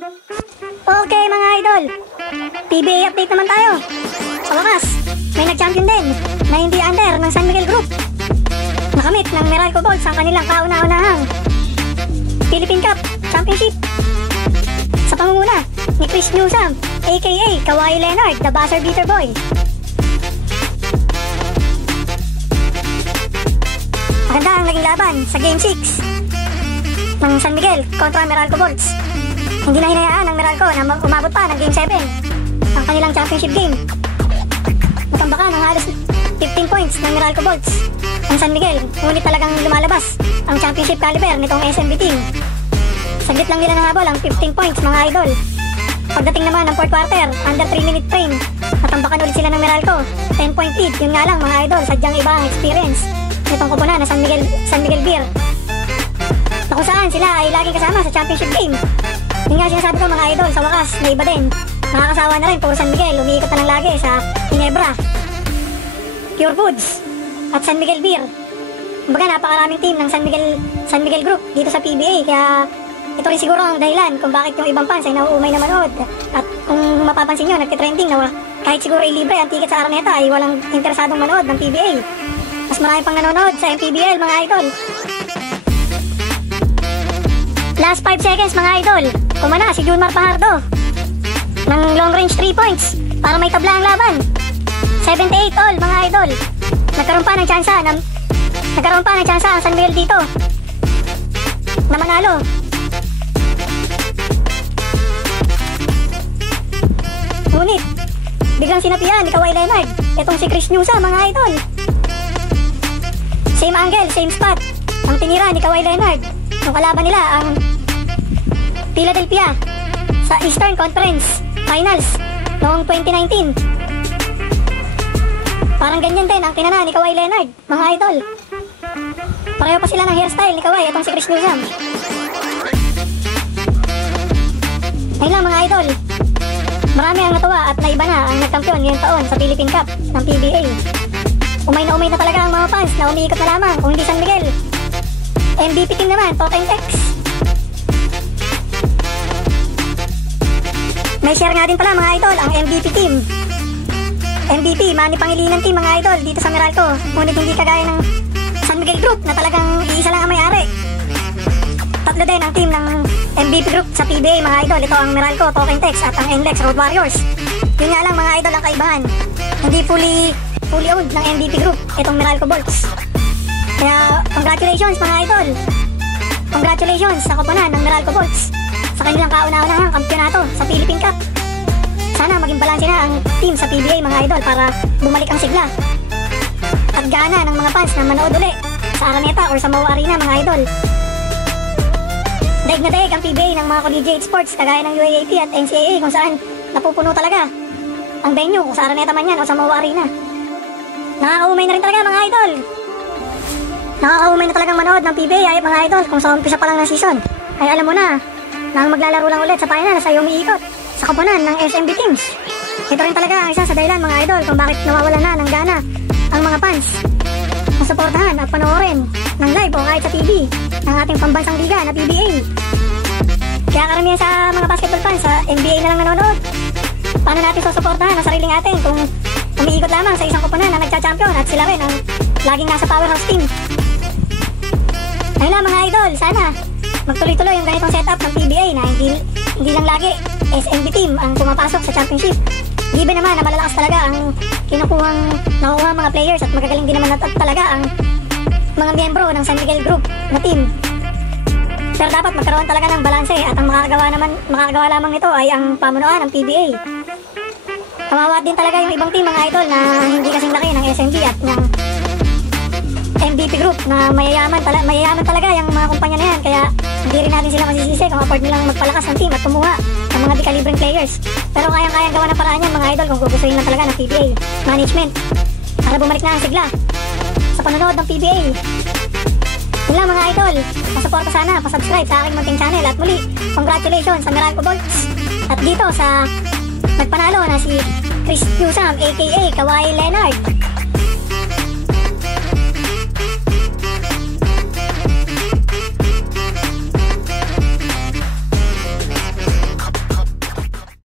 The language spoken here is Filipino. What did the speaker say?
Okay mga idol, PBA update naman tayo. Sa wakas, may nag-champion din na hindi under ng San Miguel Group. Nakamit ng Meralco Bolts ang kanilang kauna-unahang Philippine Cup Championship sa pangunguna ni Chris Newsom aka Kawhi Leonard, the buzzer beater boy. Maganda ang naging laban sa Game 6 ng San Miguel kontra Meralco Bolts. Hindi na hinayaan ng Meralco na umabot pa ng Game 7 ang kanilang championship game. Natambakan ng halos 15 points ng Meralco Bolts ang San Miguel, ngunit talagang lumalabas ang championship caliber nitong SMB team. Saglit lang nila nahabol ang 15 points mga idol. Pagdating naman ng 4th quarter, under 3 minute frame, natambakan ulit sila ng Meralco, 10-point lead. Yun nga lang mga idol, sadyang iba ang experience nitong kupunan na San Miguel Beer, na kung saan sila ay laging kasama sa championship game. Yung nga sinasabi ko mga idol, sa wakas na iba din. Nakakasawa na rin, puro San Miguel, umiikot na lang lagi sa Ginebra, Pure Foods at San Miguel Beer. Kumbaga napakaraming team ng San Miguel Group dito sa PBA, kaya ito rin siguro ang dahilan kung bakit yung ibang fans ay nauumay na manood. At kung mapapansin nyo, nagtitrending na kahit siguro ilibre ang ticket sa Araneta ay walang interesadong manood ng PBA. Mas marami pang nanonood sa MPBL mga idol. Last 5 seconds mga idol, kumana si Junmar Pajardo ng long range 3 points para may tabla ang laban. 7-8 all mga idol. Nagkaroon pa ng tsansa ang San Miguel dito na manalo. Ngunit biglang sinapian ni Kawhi Leonard itong si Chris Newsom mga idol. Same angle, same spot ang tinira ni Kawhi Leonard nung kalaban nila ang Philadelphia sa Eastern Conference Finals noong 2019. Parang ganyan din ang tinana ni Kawhi Leonard mga idol. Pareho pa sila ng hairstyle ni Kawhi itong si Chris Newsom. Ayun lang mga idol, marami ang natuwa at naiba na ang nagkampiyon ngayong taon sa Philippine Cup ng PBA. Umay na talaga ang mga fans na umiikot na lamang kung hindi San Miguel. MVP team naman, Token Tex. May share nga din pala mga idol ang MVP team. MVP, Manny Pangilinan team mga idol dito sa Meralco. Ngunit hindi kagaya ng San Miguel Group na talagang iisa lang ang may-ari. Tatlo din ang team ng MVP Group sa PBA mga idol. Ito ang Meralco, Token Tex at ang NLEX Road Warriors. Yun nga lang mga idol ang kaibahan. Hindi fully owned ng MVP Group itong Meralco Bolts. Kaya congratulations mga idol. Congratulations sa koponan ng Meralco Bolts sa kanilang kauna-unahang kampyonato sa Philippine Cup. Sana maging balanse na ang team sa PBA mga idol para bumalik ang sigla at gana ng mga fans na manood uli sa Araneta or sa Mau Arena mga idol. Daig na daig ang PBA ng mga collegiate sports kagaya ng UAAP at NCAA kung saan napupuno talaga ang venue kung sa Araneta man yan o sa Mau Arena. Nakakaumay na rin talaga mga idol. Nakakaumay na talagang manood ng PBA ay mga idol kung sa umpisa pa lang ng season ay alam mo na nang maglalaro lang ulit sa finals ay umiikot sa koponan ng SMB teams. Ito rin talaga ang isa sa dahilan mga idol kung bakit nawawalan na ng gana ang mga fans na suportahan at panoorin ng live o kahit sa TV ng ating pambansang liga na PBA. Kaya karamihan sa mga basketball fans sa NBA na lang nanonood. Paano natin susuportahan ang sarili natin kung umiikot lamang sa isang koponan na nagcha-champion at sila rin ang laging nasa powerhouse team? Ayun lang mga idol, sana magtuloy-tuloy yung ganitong setup ng PBA na hindi lang lagi SMB team ang pumapasok sa championship. Given naman na malalakas talaga ang nakukuha mga players at magagaling din naman talaga ang mga miyembro ng San Miguel Group na team. Pero dapat magkaroon talaga ng balanse at ang makakagawa lamang nito ay ang pamunuan ng PBA. Kawawa din talaga yung ibang team mga idol na hindi kasing laki ng SMB at ng MVP Group na mayayaman talaga yung mga kumpanya na yan, kaya hindi rin natin sila masisisi kung afford nilang magpalakas ng team at kumuha ng mga di-kalibreng players. Pero kayang gawa ng paraan yan mga idol kung gugustuhin lang talaga ng PBA management para bumalik na ang sigla sa panonood ng PBA. Yun lang mga idol, pasuporta sana, pasubscribe sa aking munting channel at muli, congratulations sa Meralco Bolts at dito sa nagpanalo na si Chris Newsom aka Kawhi Leonard.